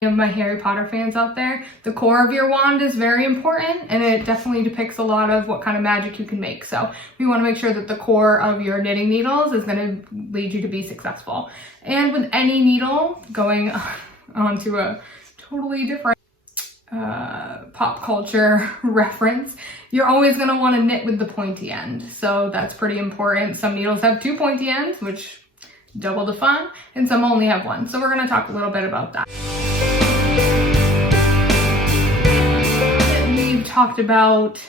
Of my Harry Potter fans out there, the core of your wand is very important, and it definitely depicts a lot of what kind of magic you can make. So we want to make sure that the core of your knitting needles is going to lead you to be successful. And with any needle, going on to a totally different pop culture reference, you're always going to want to knit with the pointy end. So that's pretty important. Some needles have 2 pointy ends, which double the fun, and some only have 1. So we're going to talk a little bit about that. We've talked about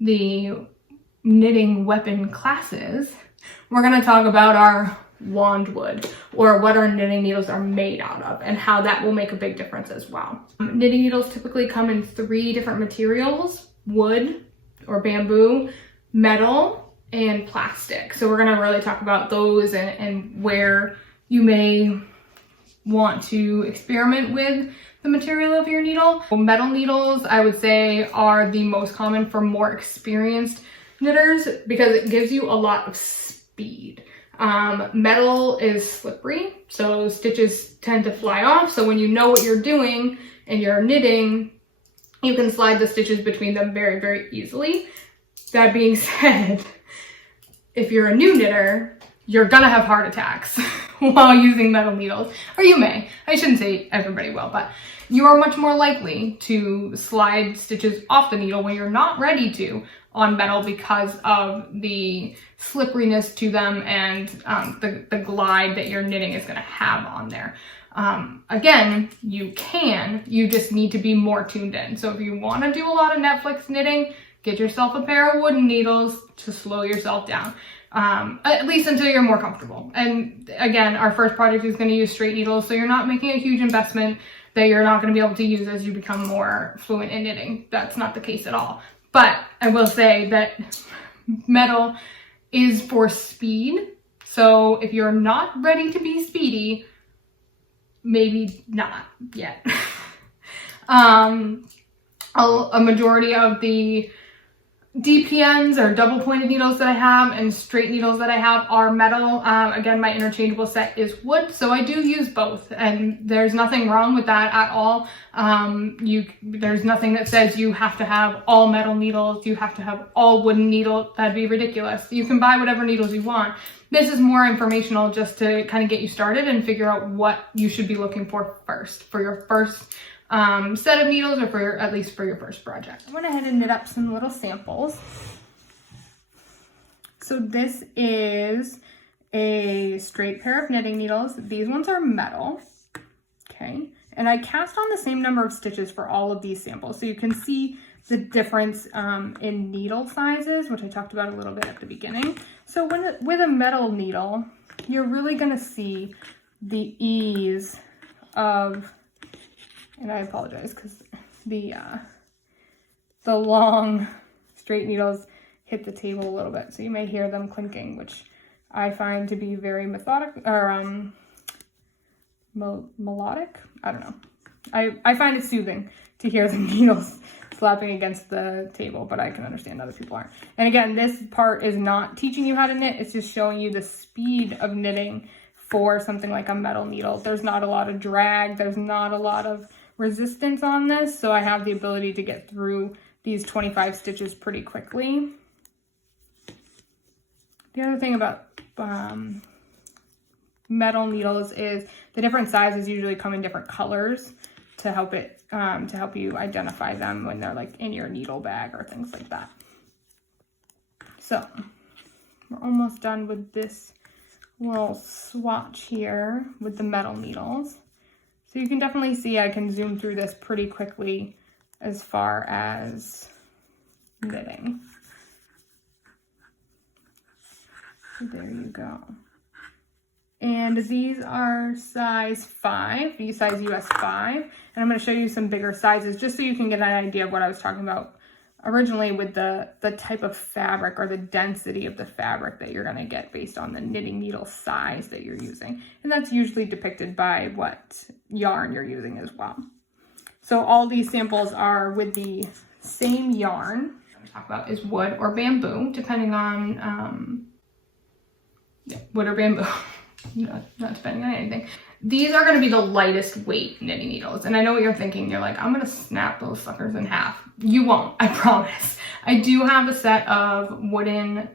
the knitting weapon classes. We're going to talk about our wand wood, or what our knitting needles are made out of, and how that will make a big difference as well. Knitting needles typically come in 3 different materials: wood or bamboo, metal, and plastic. So we're going to really talk about those and where you may want to experiment with the material of your needle. Metal needles, I would say, are the most common for more experienced knitters because it gives you a lot of speed. Metal is slippery, so stitches tend to fly off. So when you know what you're doing and you're knitting, you can slide the stitches between them very, very easily. That being said, if you're a new knitter, you're gonna have heart attacks while using metal needles, or you may. I shouldn't say everybody will, but you are much more likely to slide stitches off the needle when you're not ready to on metal because of the slipperiness to them and the glide that your knitting is gonna have on there. Again, you just need to be more tuned in. So if you wanna do a lot of Netflix knitting, get yourself a pair of wooden needles to slow yourself down, at least until you're more comfortable. And again, our first project is going to use straight needles, so you're not making a huge investment that you're not going to be able to use as you become more fluent in knitting. That's not the case at all. But I will say that metal is for speed. So if you're not ready to be speedy, maybe not yet. A majority of the DPNs or double pointed needles that I have and straight needles that I have are metal. Again, my interchangeable set is wood, so I do use both, and there's nothing wrong with that at all. There's nothing that says you have to have all metal needles, you have to have all wooden needles. That'd be ridiculous. You can buy whatever needles you want. This is more informational just to kind of get you started and figure out what you should be looking for first for your first set of needles, or at least for your first project. I went ahead and knit up some little samples. So this is a straight pair of knitting needles. These ones are metal, okay? And I cast on the same number of stitches for all of these samples. So you can see the difference in needle sizes, which I talked about a little bit at the beginning. So with a metal needle, you're really gonna see the ease of, and I apologize because the long straight needles hit the table a little bit, so you may hear them clinking, which I find to be very methodic or melodic. I don't know. I find it soothing to hear the needles slapping against the table, but I can understand other people aren't. And again, this part is not teaching you how to knit. It's just showing you the speed of knitting for something like a metal needle. There's not a lot of drag. There's not a lot of resistance on this, so I have the ability to get through these 25 stitches pretty quickly. The other thing about metal needles is the different sizes usually come in different colors to help you identify them when they're like in your needle bag or things like that. So we're almost done with this little swatch here with the metal needles. So you can definitely see I can zoom through this pretty quickly as far as knitting. So there you go. And these are size 5, these size US 5. And I'm going to show you some bigger sizes just so you can get an idea of what I was talking about originally with the type of fabric or the density of the fabric that you're going to get based on the knitting needle size that you're using. And that's usually depicted by what yarn you're using as well. So all these samples are with the same yarn. What I'm going to talk about is wood or bamboo, depending on wood or bamboo. Not depending on anything. These are going to be the lightest weight knitting needles. And I know what you're thinking. You're like, I'm going to snap those suckers in half. You won't, I promise. I do have a set of wooden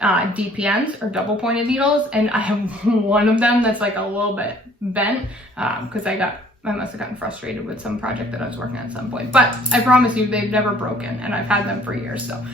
DPNs, or double pointed needles, and I have one of them that's like a little bit bent because I must have gotten frustrated with some project that I was working on at some point. But I promise you, they've never broken, and I've had them for years, so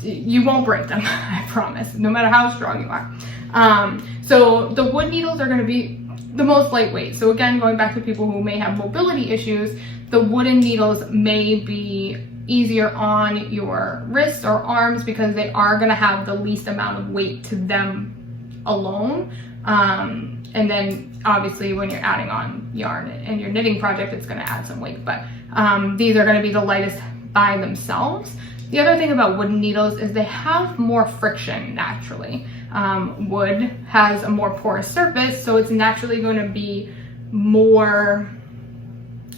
you won't break them, I promise, no matter how strong you are. So the wood needles are going to be the most lightweight. So again, going back to people who may have mobility issues, the wooden needles may be easier on your wrists or arms because they are going to have the least amount of weight to them alone. And then obviously when you're adding on yarn in your knitting project, it's going to add some weight, but these are going to be the lightest by themselves. The other thing about wooden needles is they have more friction naturally. Wood has a more porous surface, so it's naturally going to be more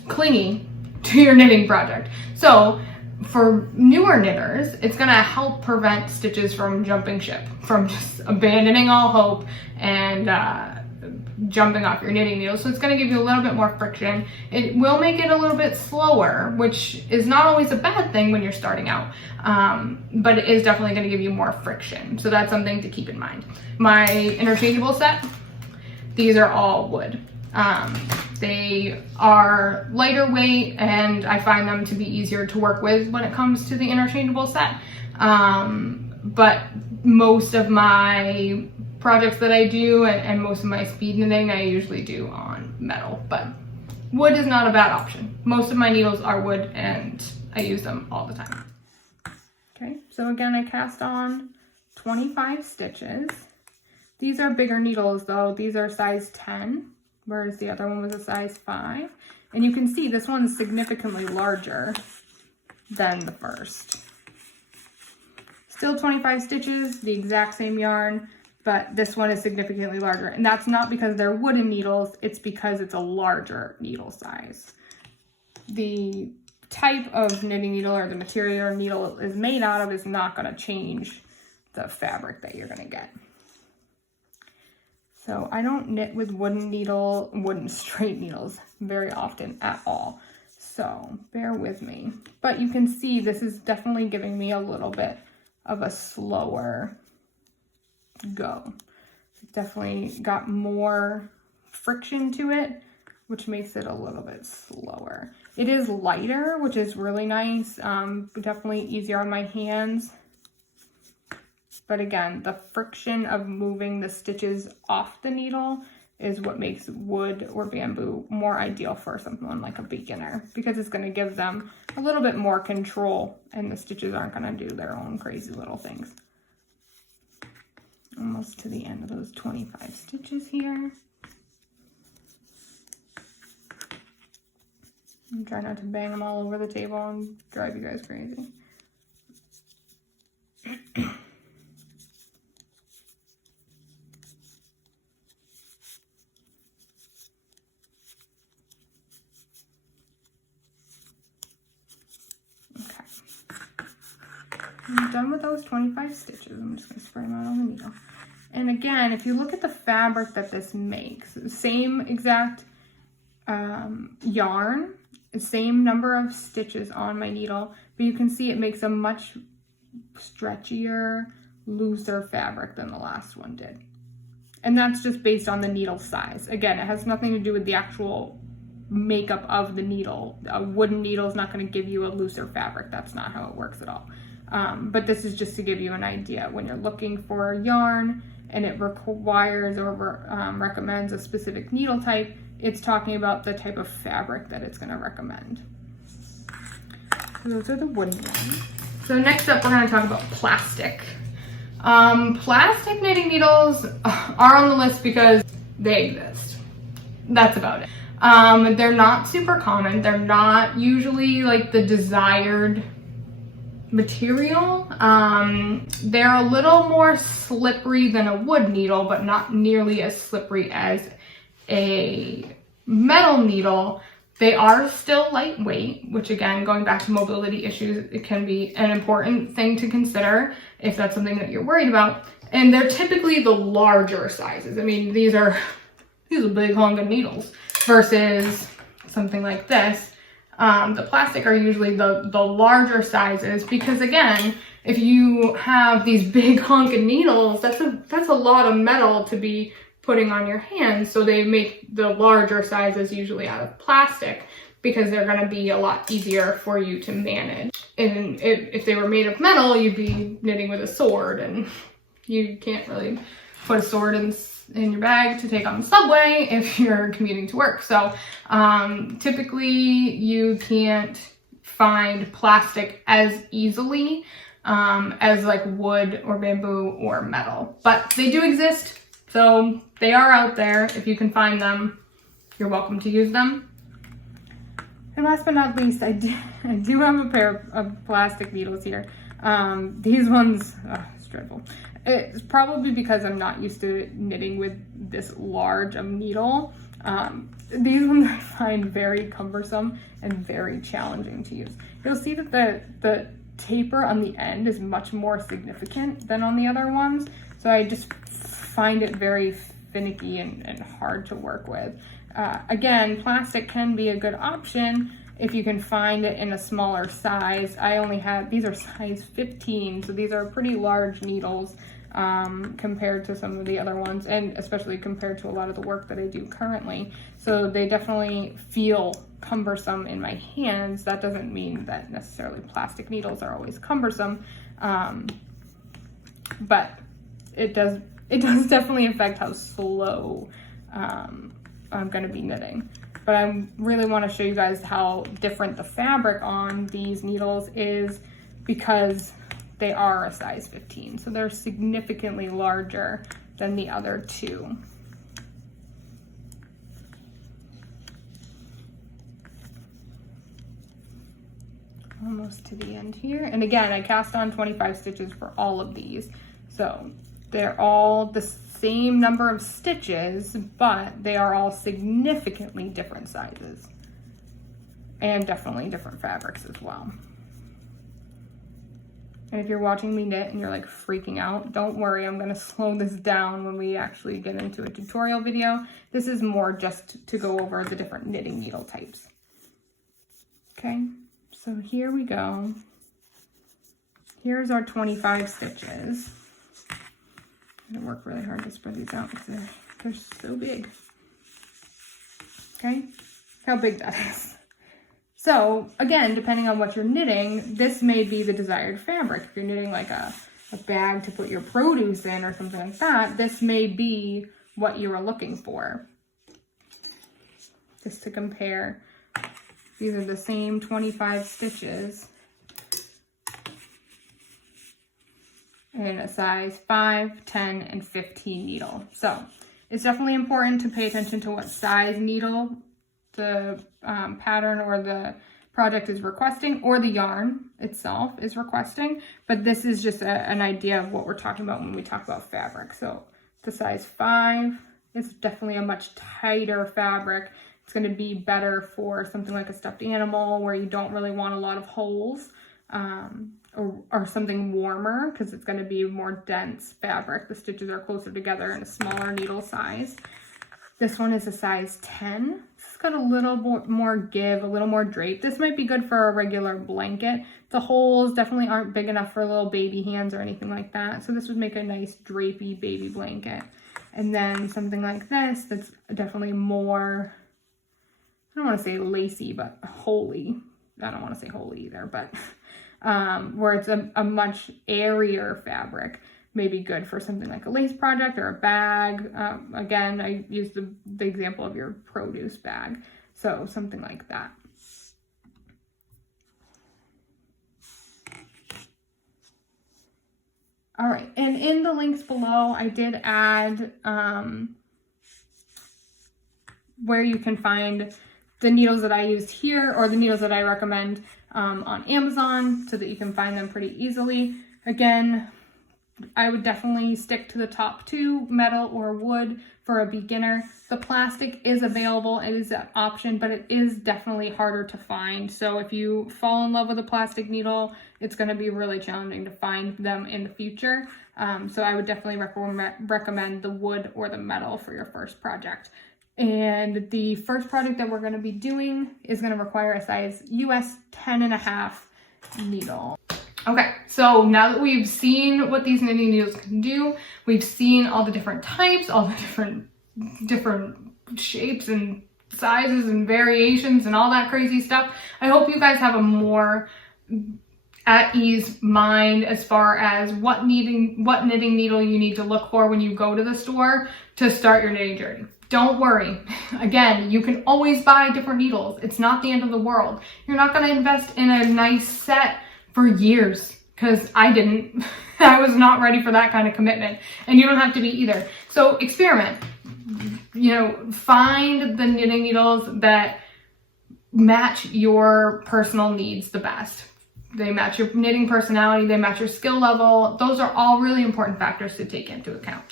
clingy to your knitting project. So for newer knitters, it's going to help prevent stitches from jumping ship, from just abandoning all hope and jumping off your knitting needle. So it's going to give you a little bit more friction. It will make it a little bit slower, which is not always a bad thing when you're starting out, but it is definitely going to give you more friction. So that's something to keep in mind. My interchangeable set, these are all wood. They are lighter weight, and I find them to be easier to work with when it comes to the interchangeable set. But most of my projects that I do and most of my speed knitting, I usually do on metal, but wood is not a bad option. Most of my needles are wood and I use them all the time. Okay, so again, I cast on 25 stitches. These are bigger needles though. These are size 10. Whereas the other one was a size 5. And you can see this one's significantly larger than the first. Still 25 stitches, the exact same yarn, but this one is significantly larger. And that's not because they're wooden needles, it's because it's a larger needle size. The type of knitting needle or the material your needle is made out of is not going to change the fabric that you're going to get. So I don't knit with wooden straight needles very often at all. So bear with me. But you can see this is definitely giving me a little bit of a slower go. It's definitely got more friction to it, which makes it a little bit slower. It is lighter, which is really nice. Definitely easier on my hands. But again, the friction of moving the stitches off the needle is what makes wood or bamboo more ideal for someone like a beginner, because it's going to give them a little bit more control and the stitches aren't going to do their own crazy little things. Almost to the end of those 25 stitches here. I'm trying not to bang them all over the table and drive you guys crazy. I'm done with those 25 stitches. I'm just going to spray them out on the needle. And again, if you look at the fabric that this makes, same exact yarn, same number of stitches on my needle, but you can see it makes a much stretchier, looser fabric than the last one did. And that's just based on the needle size. Again, it has nothing to do with the actual makeup of the needle. A wooden needle is not going to give you a looser fabric. That's not how it works at all. But this is just to give you an idea. When you're looking for yarn and it requires or recommends a specific needle type, it's talking about the type of fabric that it's going to recommend. So those are the wooden ones. So next up, we're going to talk about plastic. Plastic knitting needles are on the list because they exist. That's about it. They're not super common. They're not usually like the desired material. They're a little more slippery than a wood needle, but not nearly as slippery as a metal needle. They are still lightweight, which again, going back to mobility issues, it can be an important thing to consider if that's something that you're worried about. And they're typically the larger sizes. I mean, these are these are big honking needles, versus something like this. The plastic are usually the larger sizes, because again, if you have these big honking needles, that's a lot of metal to be putting on your hands. So they make the larger sizes usually out of plastic, because they're going to be a lot easier for you to manage. And if they were made of metal, you'd be knitting with a sword, and you can't really put a sword in your bag to take on the subway if you're commuting to work. So typically you can't find plastic as easily as like wood or bamboo or metal, but they do exist. So they are out there. If you can find them, you're welcome to use them. And last but not least, I do have a pair of plastic needles here. These ones, it's dreadful. It's probably because I'm not used to knitting with this large of needle. These ones I find very cumbersome and very challenging to use. You'll see that the taper on the end is much more significant than on the other ones. So I just find it very finicky and hard to work with. Again, plastic can be a good option if you can find it in a smaller size. I only have, these are size 15, so these are pretty large needles compared to some of the other ones, and especially compared to a lot of the work that I do currently. So they definitely feel cumbersome in my hands. That doesn't mean that necessarily plastic needles are always cumbersome, but it does definitely affect how slow I'm going to be knitting. But I really want to show you guys how different the fabric on these needles is, because they are a size 15. So they're significantly larger than the other two. Almost to the end here. And again, I cast on 25 stitches for all of these. So they're all the same number of stitches, but they are all significantly different sizes, and definitely different fabrics as well. And if you're watching me knit and you're like freaking out, don't worry, I'm going to slow this down when we actually get into a tutorial video. This is more just to go over the different knitting needle types. Okay, so here we go. Here's our 25 stitches. I'm gonna work really hard to spread these out because they're so big. Okay, how big that is. So again, depending on what you're knitting, this may be the desired fabric. If you're knitting like a bag to put your produce in or something like that, this may be what you are looking for. Just to compare, these are the same 25 stitches in a size 5, 10, and 15 needle. So it's definitely important to pay attention to what size needle the pattern or the project is requesting, or the yarn itself is requesting. But this is just an idea of what we're talking about when we talk about fabric. So the size 5 is definitely a much tighter fabric. It's going to be better for something like a stuffed animal where you don't really want a lot of holes. Or something warmer, because it's going to be more dense fabric. The stitches are closer together in a smaller needle size. This one is a size 10. It's got a little more give, a little more drape. This might be good for a regular blanket. The holes definitely aren't big enough for little baby hands or anything like that. So this would make a nice drapey baby blanket. And then something like this, that's definitely more, I don't want to say lacy, but holey. I don't want to say holey either, but where it's a much airier fabric, may be good for something like a lace project or a bag. Again, I used the example of your produce bag, so something like that. All right, and in the links below, I did add where you can find the needles that I used here, or the needles that I recommend on Amazon, so that you can find them pretty easily. Again, I would definitely stick to the top two, metal or wood, for a beginner. The plastic is available, it is an option, but it is definitely harder to find. So if you fall in love with a plastic needle, it's going to be really challenging to find them in the future. So I would definitely recommend the wood or the metal for your first project. And the first project that we're going to be doing is going to require a size US 10.5 needle. Okay, so now that we've seen what these knitting needles can do, we've seen all the different types, all the different shapes and sizes and variations and all that crazy stuff. I hope you guys have a more at ease mind as far as what knitting needle you need to look for when you go to the store to start your knitting journey. Don't worry. Again, you can always buy different needles. It's not the end of the world. You're not going to invest in a nice set for years, because I didn't. I was not ready for that kind of commitment. And you don't have to be either. So experiment. You know, find the knitting needles that match your personal needs the best. They match your knitting personality, they match your skill level. Those are all really important factors to take into account.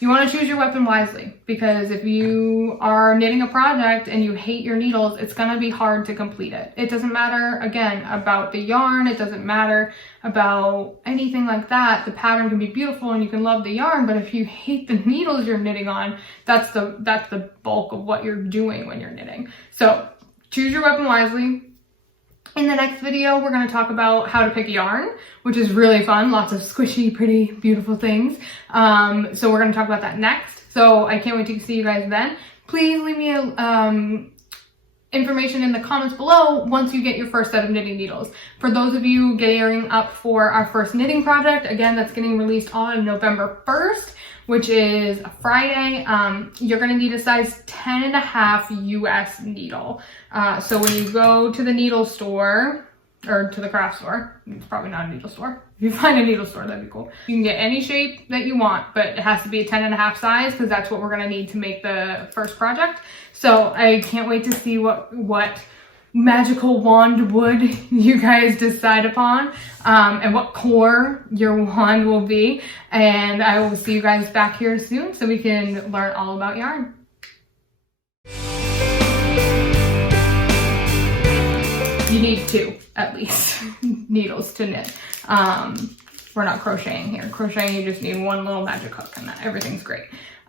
You want to choose your weapon wisely, because if you are knitting a project and you hate your needles, it's going to be hard to complete it. It doesn't matter, again, about the yarn. It doesn't matter about anything like that. The pattern can be beautiful and you can love the yarn, but if you hate the needles you're knitting on, that's the bulk of what you're doing when you're knitting. So choose your weapon wisely. In the next video, we're going to talk about how to pick yarn, which is really fun. Lots of squishy, pretty, beautiful things. So we're going to talk about that next. So I can't wait to see you guys then. Please leave me information in the comments below once you get your first set of knitting needles. For those of you gearing up for our first knitting project, again, that's getting released on November 1st, which is a Friday. You're gonna need a size 10.5 US needle. So when you go to the needle store, or to the craft store, it's probably not a needle store. If you find a needle store, that'd be cool. You can get any shape that you want, but it has to be a 10.5 size, because that's what we're gonna need to make the first project. So I can't wait to see what magical wand wood you guys decide upon, and what core your wand will be. And I will see you guys back here soon so we can learn all about yarn. You need 2, at least, needles to knit. We're not crocheting here. Crocheting, you just need 1 little magic hook and everything's great.